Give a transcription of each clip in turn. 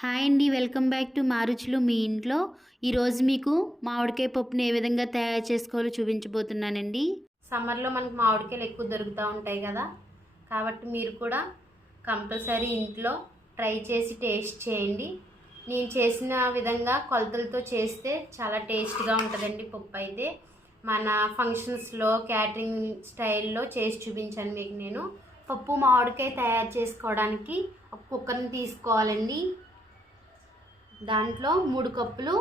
Hi అండి welcome back to మారుచులు మీ ఇంట్లో. ఈరోజు మీకు మామిడికాయ పప్పుని ఏ విధంగా తయారు చేసుకోవాలో చూపించబోతున్నానండి. సమ్మర్లో మనకు మామిడికాయలు ఎక్కువ దొరుకుతూ ఉంటాయి కదా. కాబట్టి మీరు కూడా కంపల్సరీ ఇంట్లో ట్రై చేసి టేస్ట్ చేయండి. నేను చేసిన విధంగా కొలతలతో చేస్తే చాలా టేస్ట్గా ఉంటుందండి పప్పు అయితే. మన ఫంక్షన్స్లో క్యాటరింగ్ స్టైల్లో చేసి చూపించాను మీకు నేను. పప్పు మామిడికాయ తయారు చేసుకోవడానికి ఒక కుక్కర్ని తీసుకోవాలండి. దాంట్లో మూడు కప్పులు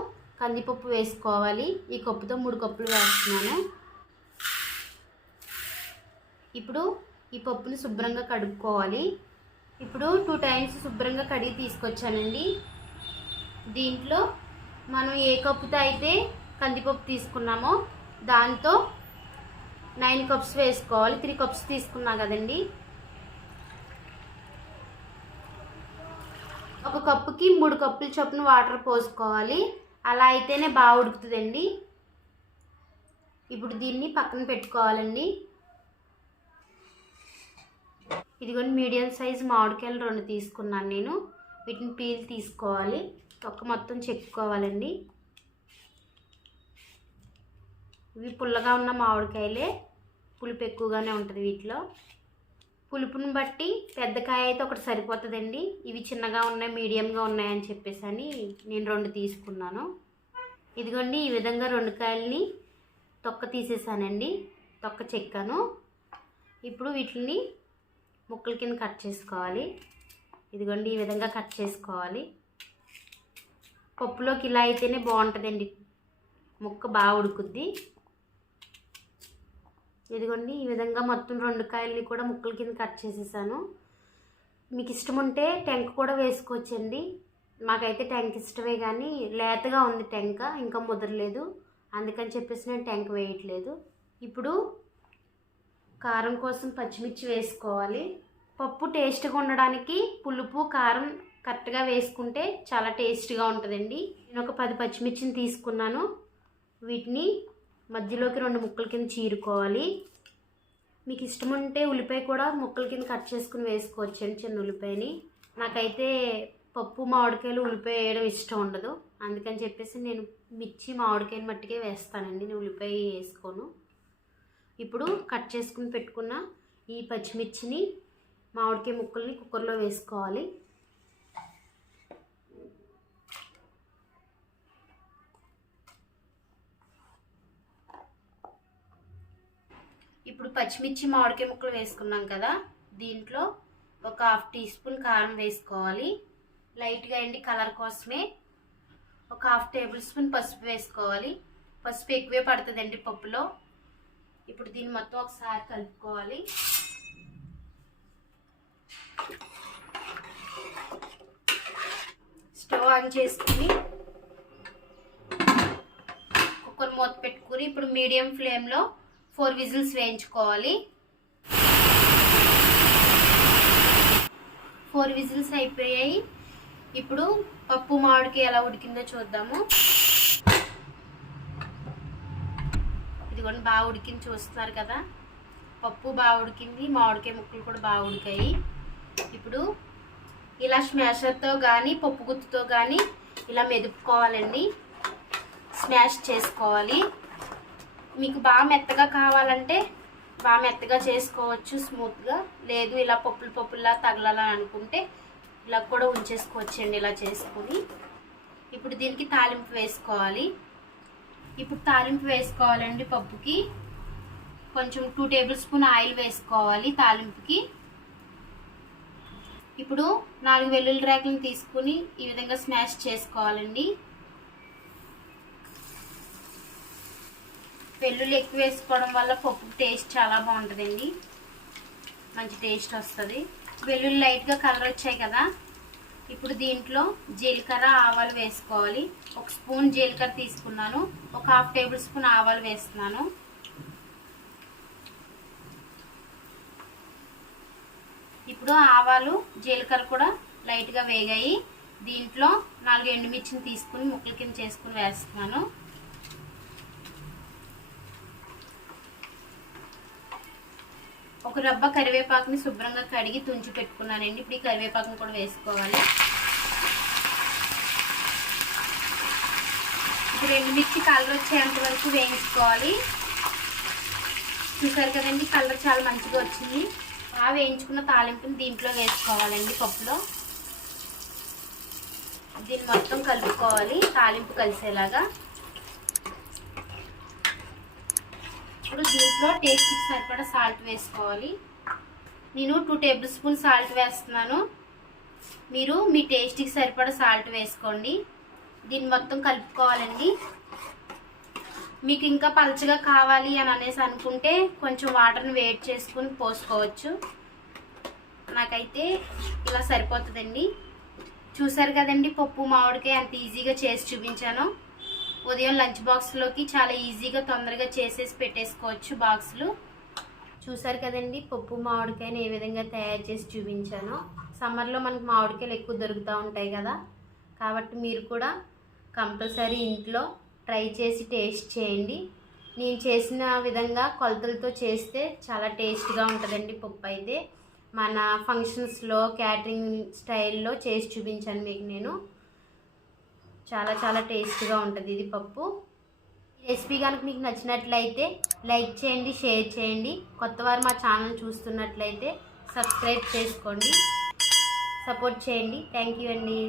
కందిపప్పు వేసుకోవాలి. ఈ కప్పుతో మూడు కప్పులు వేస్తున్నాను. ఇప్పుడు ఈ పప్పును శుభ్రంగా కడుక్కోవాలి. ఇప్పుడు టూ టైమ్స్ శుభ్రంగా కడిగి తీసుకొచ్చానండి. దీంట్లో మనం ఏ కప్పుతో అయితే కందిపప్పు తీసుకున్నామో దాంతో నైన్ కప్స్ వేసుకోవాలి. త్రీ కప్స్ తీసుకున్నా కదండి. ఒక కప్పుకి మూడు కప్పుల చొప్పున వాటర్ పోసుకోవాలి. అలా అయితేనే బాగా ఉడుకుతుందండి. ఇప్పుడు దీన్ని పక్కన పెట్టుకోవాలండి. ఇదిగోండి మీడియం సైజ్ మామిడికాయలు రెండు తీసుకున్నాను నేను. వీటిని పీల్ తీసుకోవాలి. తొక్క మొత్తం చెక్కుకోవాలండి. ఇవి పుల్లగా ఉన్న మామిడికాయలే. పులుపు ఎక్కువగానే ఉంటుంది వీటిలో. పులుపుని బట్టి పెద్ద కాయ అయితే ఒకటి సరిపోతుందండి. ఇవి చిన్నగా ఉన్నాయి మీడియంగా ఉన్నాయని చెప్పేసి అని నేను రెండు తీసుకున్నాను. ఇదిగోండి ఈ విధంగా రెండు కాయల్ని తొక్క తీసేసానండి. తొక్క చెక్కాను. ఇప్పుడు వీటిని ముక్కల కింద కట్ చేసుకోవాలి. ఇదిగోండి ఈ విధంగా కట్ చేసుకోవాలి. పప్పులోకి ఇలా అయితేనే బాగుంటుందండి. ముక్క బాగా ఉడుకుద్ది. ఇదిగోండి ఈ విధంగా మొత్తం రెండు కాయల్ని కూడా ముక్కల కింద కట్ చేసేసాను. మీకు ఇష్టం ఉంటే టెంక కూడా వేసుకోవచ్చండి. మాకైతే టెంక్ ఇష్టమే కానీ లేతగా ఉంది టెంక ఇంకా ముదరలేదు అందుకని చెప్పేసి నేను ట్యాంక్ వేయట్లేదు. ఇప్పుడు కారం కోసం పచ్చిమిర్చి వేసుకోవాలి. పప్పు టేస్ట్గా ఉండడానికి పులుపు కారం కరెక్ట్గా వేసుకుంటే చాలా టేస్ట్గా ఉంటుందండి. నేను ఒక పది పచ్చిమిర్చిని తీసుకున్నాను. వీటిని మధ్యలోకి రెండు ముక్కల కింద చీరుకోవాలి. మీకు ఇష్టం ఉంటే ఉల్లిపాయ కూడా ముక్కల కింద కట్ చేసుకుని వేసుకోవచ్చండి చిన్న ఉల్లిపాయని. నాకైతే పప్పు మామిడికాయలు ఉల్లిపాయ వేయడం ఇష్టం ఉండదు. అందుకని చెప్పేసి నేను మిర్చి మామిడికాయని మట్టికే వేస్తానండి. నేను ఉల్లిపాయ వేసుకోను. ఇప్పుడు కట్ చేసుకుని పెట్టుకున్న ఈ పచ్చిమిర్చిని మామిడికాయ ముక్కల్ని కుక్కర్లో వేసుకోవాలి. ఇప్పుడు పచ్చిమిర్చి మామిడికాయ ముక్కలు వేసుకున్నాం కదా దీంట్లో ఒక హాఫ్ టీ స్పూన్ కారం వేసుకోవాలి. లైట్గా ఎండి కలర్ కోసమే ఒక హాఫ్ టేబుల్ స్పూన్ పసుపు వేసుకోవాలి. పసుపు ఎక్కువే పడుతుందండి పప్పులో. ఇప్పుడు దీన్ని మొత్తం ఒకసారి కలుపుకోవాలి. స్టవ్ ఆన్ చేసుకుని కుక్కర్ మూత పెట్టుకుని ఇప్పుడు మీడియం ఫ్లేమ్లో ఫోర్ విజిల్స్ వేయించుకోవాలి. ఫోర్ విజిల్స్ అయిపోయాయి. ఇప్పుడు పప్పు మామిడికి ఎలా ఉడికిందో చూద్దాము. ఇదిగోండి బాగా ఉడికింది చూస్తున్నారు కదా. పప్పు బాగా ఉడికింది మామిడికాయ ముక్కలు కూడా బాగా ఉడికాయి. ఇప్పుడు ఇలా స్మాషర్తో కానీ పప్పు గుత్తుతో కానీ ఇలా మెదుపుకోవాలండి. స్మాష్ చేసుకోవాలి. మీకు బాగా మెత్తగా కావాలంటే బాగా మెత్తగా చేసుకోవచ్చు స్మూత్గా లేదు ఇలా పప్పులు పప్పులా తగలాలని అనుకుంటే ఇలా కూడా ఉంచేసుకోవచ్చండి ఇలా చేసుకొని. ఇప్పుడు దీనికి తాలింపు వేసుకోవాలి. ఇప్పుడు తాలింపు వేసుకోవాలండి పప్పుకి. కొంచెం టూ టేబుల్ స్పూన్ ఆయిల్ వేసుకోవాలి తాలింపుకి. ఇప్పుడు నాలుగు వెల్లుల్లి రేకులను తీసుకుని ఈ విధంగా స్మాష్ చేసుకోవాలండి. వెల్లుల్లి ఎక్కువ వేసుకోవడం వల్ల పప్పు టేస్ట్ చాలా బాగుంటుందండి. మంచి టేస్ట్ వస్తుంది. వెల్లుల్లి లైట్గా కలర్ వచ్చాయి కదా. ఇప్పుడు దీంట్లో జీలకర్ర ఆవాలు వేసుకోవాలి. ఒక స్పూన్ జీలకర్ర తీసుకున్నాను. ఒక హాఫ్ టేబుల్ స్పూన్ ఆవాలు వేస్తున్నాను. ఇప్పుడు ఆవాలు జీలకర్ర కూడా లైట్గా వేగాయి. దీంట్లో నాలుగు ఎండుమిర్చిని తీసుకుని ముక్కల కింద చేసుకుని వేస్తున్నాను. ఒక రబ్బ కరివేపాకుని శుభ్రంగా కడిగి తుంచి పెట్టుకున్నానండి. ఇప్పుడు ఈ కరివేపాకుని కూడా వేసుకోవాలి. ఇప్పుడు రెండు మిర్చి కలర్ వచ్చేంత వరకు వేయించుకోవాలి. చూసారు కదండి కలర్ చాలా మంచిగా వచ్చింది. బాగా వేయించుకున్న తాలింపుని దీంట్లో వేసుకోవాలండి పప్పులో. దీన్ని మొత్తం కలుపుకోవాలి తాలింపు కలిసేలాగా. ఇప్పుడు దీంట్లో టేస్ట్కి సరిపడా సాల్ట్ వేసుకోవాలి. నేను టూ టేబుల్ స్పూన్ సాల్ట్ వేస్తున్నాను. మీరు మీ టేస్ట్కి సరిపడా సాల్ట్ వేసుకోండి. దీన్ని మొత్తం కలుపుకోవాలండి. మీకు ఇంకా పలచగా కావాలి అని అనేసి అనుకుంటే కొంచెం వాటర్ని వేడి చేసుకుని పోసుకోవచ్చు. నాకైతే ఇలా సరిపోతుందండి. చూసారు కదండి పప్పు మామిడికాయ అంత ఈజీగా చేసి చూపించాను. ఉదయం లంచ్ బాక్స్లోకి చాలా ఈజీగా తొందరగా చేసేసి పెట్టేసుకోవచ్చు బాక్సులు. చూసారు కదండి పప్పు మామిడికాయని ఏ విధంగా తయారు చేసి చూపించాను. సమ్మర్లో మనకు మామిడికాయలు ఎక్కువ దొరుకుతూ ఉంటాయి కదా. కాబట్టి మీరు కూడా కంపల్సరీ ఇంట్లో ట్రై చేసి టేస్ట్ చేయండి. నేను చేసిన విధంగా కొలతలతో చేస్తే చాలా టేస్ట్గా ఉంటుందండి పప్పు అయితే. మన ఫంక్షన్స్లో క్యాటరింగ్ స్టైల్లో చేసి చూపించాను మీకు నేను. చాలా చాలా టేస్ట్గా ఉంటుంది ఇది పప్పు. ఈ రెసిపీ కనుక మీకు నచ్చినట్లయితే లైక్ చేయండి షేర్ చేయండి. కొత్త వారు మా ఛానల్ చూస్తున్నట్లయితే సబ్స్క్రైబ్ చేసుకోండి. సపోర్ట్ చేయండి. థ్యాంక్ యూ అండి.